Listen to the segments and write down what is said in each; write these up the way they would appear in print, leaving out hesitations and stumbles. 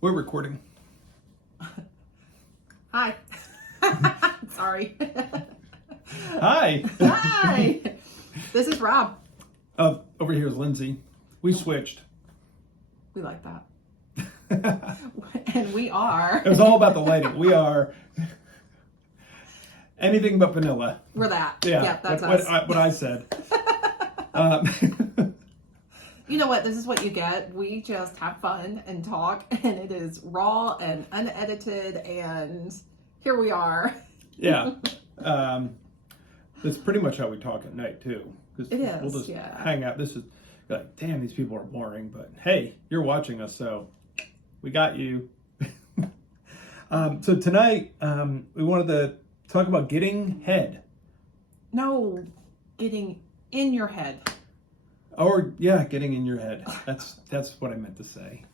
We're recording. Hi. Sorry. Hi. Hi. This is Rob. Over here is Lindsay. We switched. We like that. And we are. It was all about the lighting. We are anything but vanilla. We're that. Yeah, Yep, that's what I said. You know what? This is what you get. We just have fun and talk, and it is raw and unedited, and here we are. Yeah. That's pretty much how we talk at night, too. It is, We'll just yeah. hang out. This is like, damn, these people are boring, but hey, you're watching us, so we got you. So tonight, we wanted to talk about getting head. No, getting in your head. Or, yeah, getting in your head. That's what I meant to say.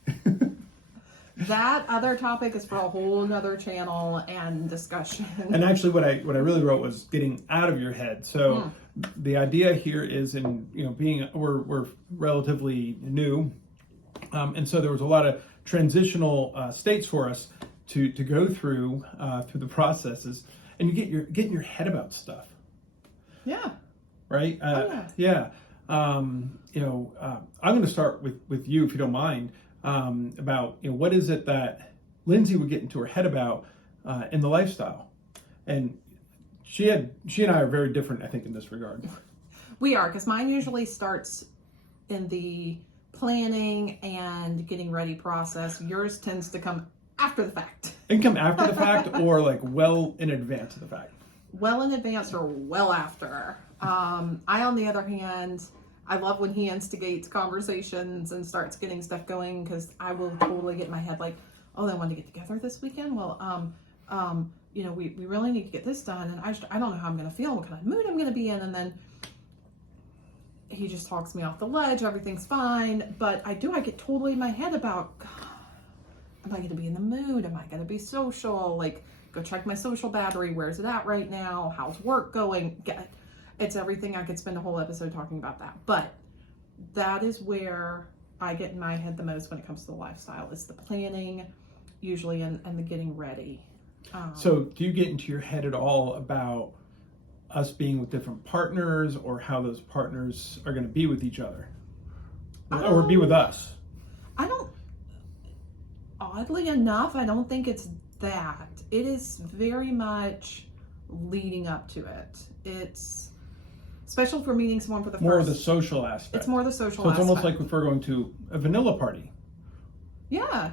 That other topic is for a whole nother channel and discussion. And actually, what I really wrote was getting out of your head. So the idea here is we're relatively new, and so there was a lot of transitional states for us to go through the processes, and you get in your head about stuff. Yeah. Right. Yeah. I'm going to start with you, if you don't mind, about what is it that Lindsay would get into her head about in the lifestyle, and she and I are very different, I think, in this regard. We are, because mine usually starts in the planning and getting ready process. Yours tends to come after the fact. It can come after the fact, or like well in advance of the fact. Well in advance or well after. I, on the other hand, I love when he instigates conversations and starts getting stuff going, because I will totally get in my head like, oh, they want to get together this weekend? Well, we really need to get this done, and I don't know how I'm going to feel, what kind of mood I'm going to be in, and then he just talks me off the ledge, everything's fine, but I get totally in my head about, God, am I going to be in the mood? Am I going to be social? Like, go check my social battery. Where's it at right now? How's work going? It's everything. I could spend a whole episode talking about that. But that is where I get in my head the most when it comes to the lifestyle. It's the planning, usually, and the getting ready. So do you get into your head at all about us being with different partners, or how those partners are going to be with each other? Or be with us? Oddly enough, I don't think it's that. It is very much leading up to it. It's special for meeting someone for the More first. of the social aspect. It's more the social So it's aspect. almost like if we're going to a vanilla party. Yeah.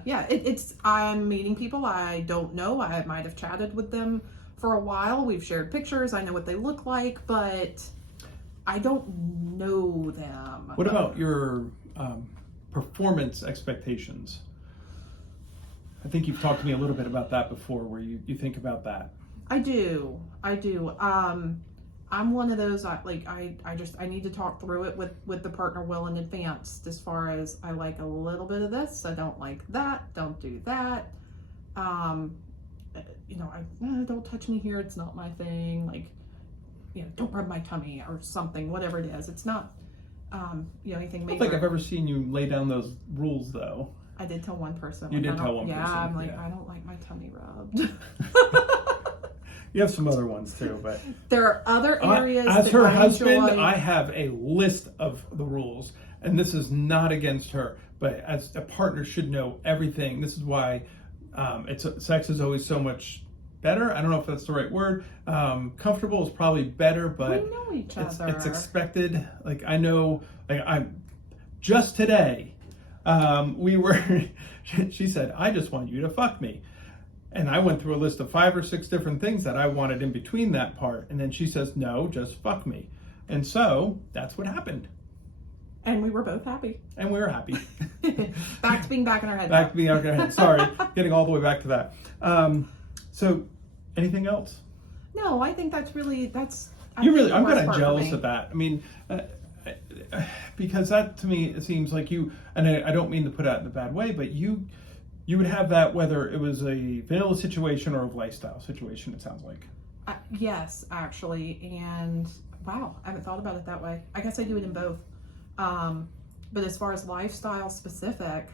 I'm meeting people I don't know. I might have chatted with them for a while. We've shared pictures. I know what they look like, but I don't know them. What about your performance expectations? I think you've talked to me a little bit about that before, where you think about that. I do. I'm one of those, I need to talk through it with the partner well in advance, as far as I like a little bit of this, I don't like that, don't do that. Don't touch me here, it's not my thing. Like, don't rub my tummy or something, whatever it is. It's not, anything major. I don't think I've ever seen you lay down those rules, though. I did tell one person. You did tell one person. Yeah, I'm like, yeah. I don't like my tummy rubbed. You have some other ones too, but there are other areas. As her husband, enjoy. I have a list of the rules, and this is not against her, but as a partner should know everything. This is why sex is always so much better. I don't know if that's the right word. Comfortable is probably better, but we know each other. It's expected. Like, I know, like, I'm just today. She said, I just want you to fuck me. And I went through a list of 5 or 6 different things that I wanted in between that part. And then she says, no, just fuck me. And so that's what happened. And we were both happy. And we were happy. Back to being back in our head. Back to being back in our head. Sorry, getting all the way back to that. So anything else? No, I think that's really, I'm kind of jealous of that. I mean, because that to me, it seems like you, and I don't mean to put it in a bad way, but you would have that whether it was a vanilla situation or a lifestyle situation, it sounds like. Yes, actually. And wow, I haven't thought about it that way. I guess I do it in both. But as far as lifestyle specific,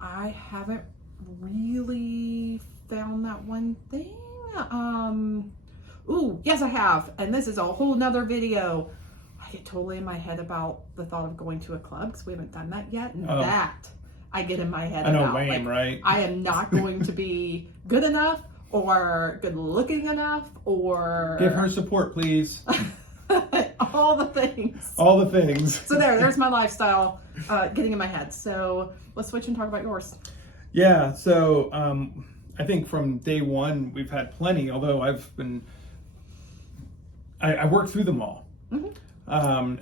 I haven't really found that one thing. Ooh, yes, I have. And this is a whole nother video. I get totally in my head about the thought of going to a club because we haven't done that yet. And that I get in my head I know, about. Wayne, right? I am not going to be good enough or good looking enough or... Give her support, please. All the things. All the things. So there's my lifestyle getting in my head. So let's switch and talk about yours. Yeah, so I think from day one we've had plenty, although I worked through them all. Mm-hmm.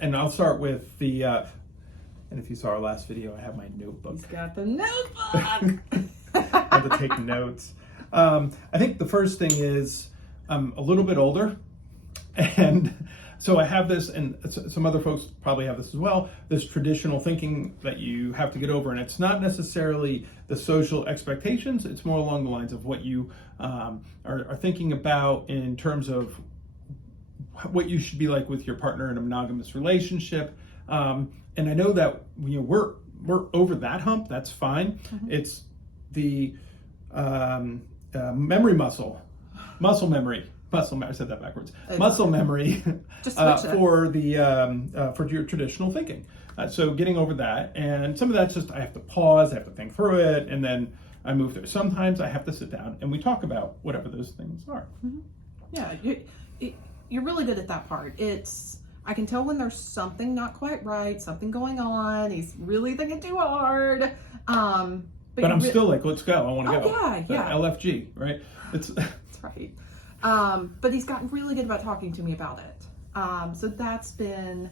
And I'll start with the, and if you saw our last video, I have my notebook. He's got the notebook. I had to take notes. I think the first thing is I'm a little bit older, and so I have this, and some other folks probably have this as well, this traditional thinking that you have to get over. And it's not necessarily the social expectations, it's more along the lines of what you are thinking about in terms of what you should be like with your partner in a monogamous relationship. And I know that we're over that hump, that's fine. Mm-hmm. It's the memory muscle memory. I said that backwards. Muscle memory for your traditional thinking. So getting over that, and some of that's just I have to pause, I have to think through it, and then I move through. Sometimes I have to sit down and we talk about whatever those things are. Mm-hmm. Yeah, you're really good at that part. I can tell when there's something not quite right, something going on. He's really thinking too hard. But I'm still like, let's go. I want to go. Yeah. LFG, right? That's right. But he's gotten really good about talking to me about it. So that's been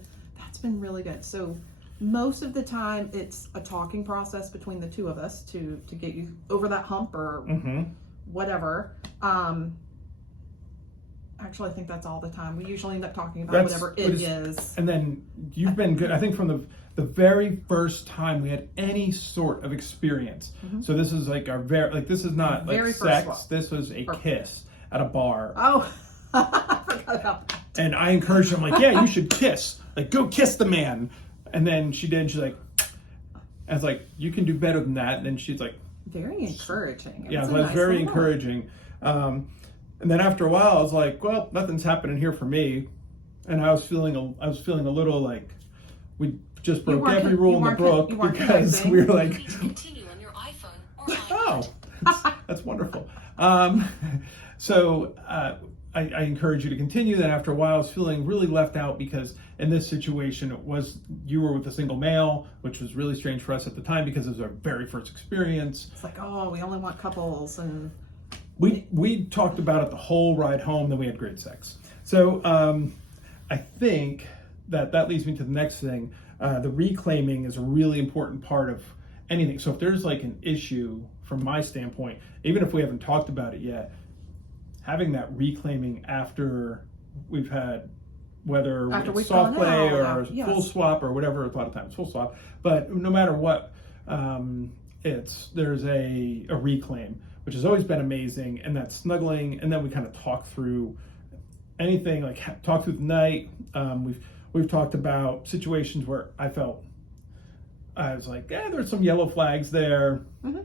really good. So most of the time it's a talking process between the two of us to get you over that hump or whatever. Actually, I think that's all the time. We usually end up talking about whatever it is. And then you've been good. I think from the very first time we had any sort of experience. Mm-hmm. So this is like this is not like sex. This was a kiss at a bar. Oh, I forgot about that. And I encouraged her. I'm like, yeah, you should kiss. Like, go kiss the man. And then she did. She's like, I was like, you can do better than that. And then she's like, very encouraging. Yeah, it was very encouraging. And then after a while, I was like, well, nothing's happening here for me. And I was feeling a little like we just broke every rule in the book because we were like, continue on your iPhone or oh, that's wonderful. So I encourage you to continue. Then after a while, I was feeling really left out because in this situation, you were with a single male, which was really strange for us at the time because it was our very first experience. It's like, oh, we only want couples, and we talked about it the whole ride home. Then we had great sex. So I think that leads me to the next thing. The reclaiming is a really important part of anything. So if there's like an issue from my standpoint, even if we haven't talked about it yet, having that reclaiming after we've had, whether it's soft play or full swap or whatever, a lot of times full swap, but no matter what, there's a reclaim, which has always been amazing, and that snuggling, and then we kind of talk through anything, like talk through the night. We've talked about situations where I was like, there's some yellow flags there. Mm-hmm.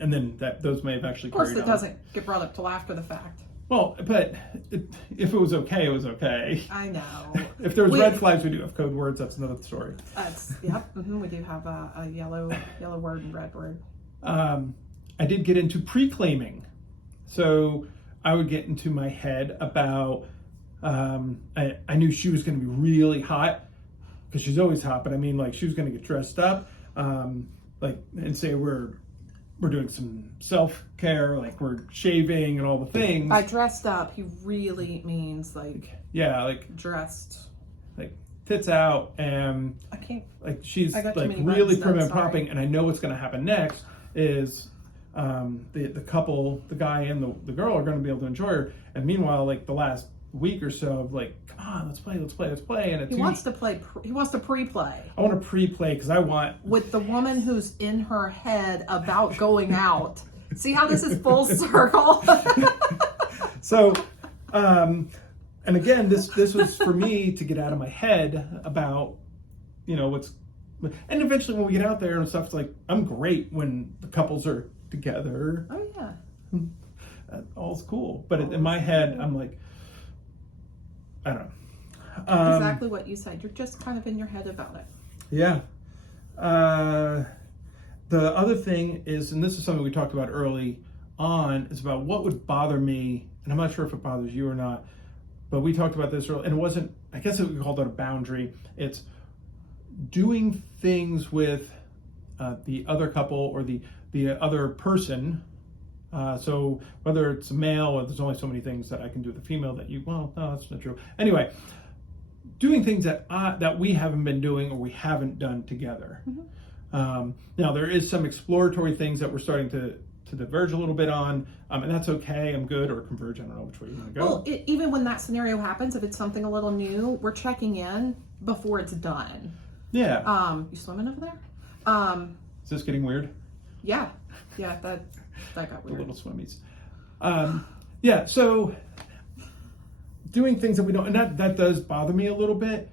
And then those may have actually carried on. Of course, it doesn't get brought up till after the fact. Well, but if it was okay, it was okay. I know. If there was red flags, we do have code words. That's another story. Yep. Mm-hmm, we do have a yellow word and red word. I did get into pre-claiming. So I would get into my head about, I knew she was going to be really hot because she's always hot, but I mean, like, she was going to get dressed up, and say we're doing some self-care, like we're shaving and all the things. By dressed up, he really means like dressed, like tits out, and I can't. Like she's like really prim and propping, and I know what's going to happen next is the couple, the guy and the girl, are going to be able to enjoy her, and meanwhile, like the last week or so of like, come on, let's play, and he wants to play. He wants to pre-play. I want to pre-play because I want with the woman who's in her head about going out. See how this is full circle. So, and again, this was for me to get out of my head about, what's And eventually when we get out there and stuff, it's like, I'm great when the couples are together. Oh yeah. All's cool. But in my head, I'm like, I don't know. Exactly what you said. You're just kind of in your head about it. Yeah. The other thing is, and this is something we talked about early on, is about what would bother me, and I'm not sure if it bothers you or not, but we talked about this early, and it wasn't, I guess we called it a boundary. It's doing things with the other couple or the other person. So whether it's a male, or there's only so many things that I can do with a female that well, no, that's not true. Anyway, doing things that we haven't been doing or we haven't done together. Now there is some exploratory things that we're starting to diverge a little bit on, and that's okay. I'm good, or converge. I don't know which way you want to go. Well, even when that scenario happens, if it's something a little new, we're checking in before it's done. Yeah. You swimming over there? Is this getting weird? Yeah, that got The weird. little swimmies. Yeah. So doing things that we don't, and that does bother me a little bit.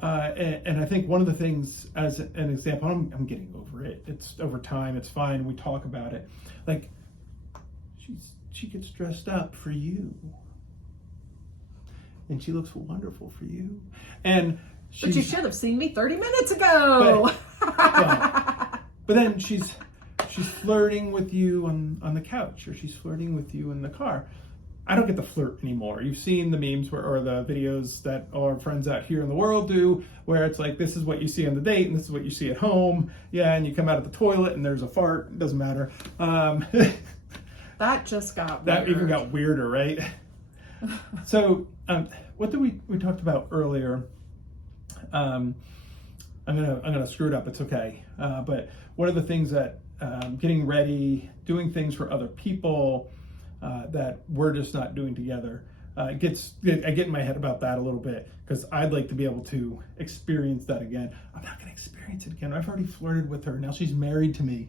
And I think one of the things, as an example, I'm getting over it. It's over time. It's fine. We talk about it. Like, she gets dressed up for you, and she looks wonderful for you. And But you should have seen me 30 minutes ago. But then she's flirting with you on the couch, or she's flirting with you in the car. I don't get to flirt anymore. You've seen the memes or the videos that our friends out here in the world do, where it's like, this is what you see on the date and this is what you see at home. Yeah, and you come out of the toilet and there's a fart. It doesn't matter. That just got that weird. even got weirder, right? So what did we talked about earlier? I'm gonna screw it up. It's okay. But one of the things that getting ready, doing things for other people, that we're just not doing together. I get in my head about that a little bit, because I'd like to be able to experience that again. I'm not going to experience it again. I've already flirted with her. Now she's married to me.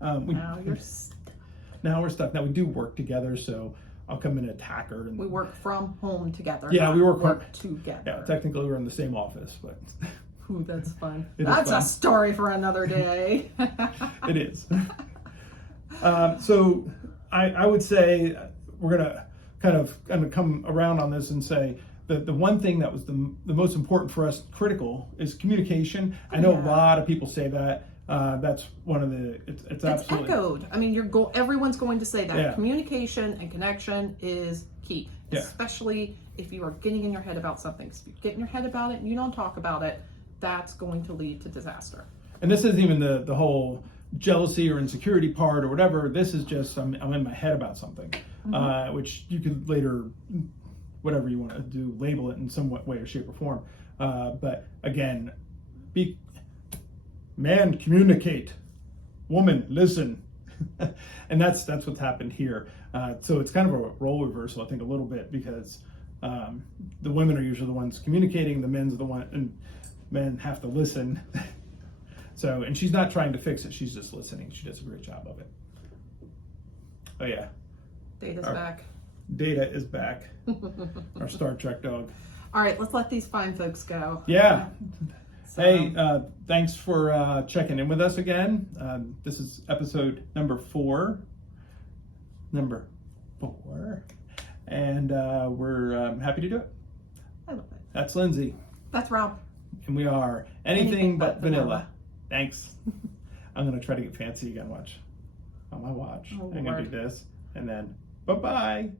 Now you're stuck. Now we're stuck. Now we do work together, so I'll come in and attack her. And We work from home together. Yeah, not we work together. yeah, technically we're in the same office, but Ooh, that's fun. It is That's fun. a story for another day. it is. So I would say we're gonna kind of come around on this and say that the one thing that was the most important for us, critical, is communication. I know a lot of people say that. That's one of the. It's absolutely echoed. I mean, everyone's going to say that. Yeah. Communication and connection is key, Yeah. especially if you are getting in your head about something. If you get in your head about it and you don't talk about it, that's going to lead to disaster. And this isn't even the whole jealousy or insecurity part or whatever. This is just I'm in my head about something, which you could later, whatever you want to do, label it in some way or shape or form. But again, man, communicate. Woman, listen. And that's what's happened here. So it's kind of a role reversal, I think, a little bit, because the women are usually the ones communicating, the men's the one, and men have to listen. So, and she's not trying to fix it. She's just listening. She does a great job of it. Oh yeah. Data's Our- back. Data is back. Our Star Trek dog. All right, let's let these fine folks go. Yeah. So, Hey, thanks for checking in with us again. This is episode number 4. And we're happy to do it. I love it. That's Lindsay. That's Rob. And we are anything but vanilla. Thanks. I'm going to try to get fancy again. Watch. On my watch. Oh, I'm going to do Lord. this. And then, bye-bye.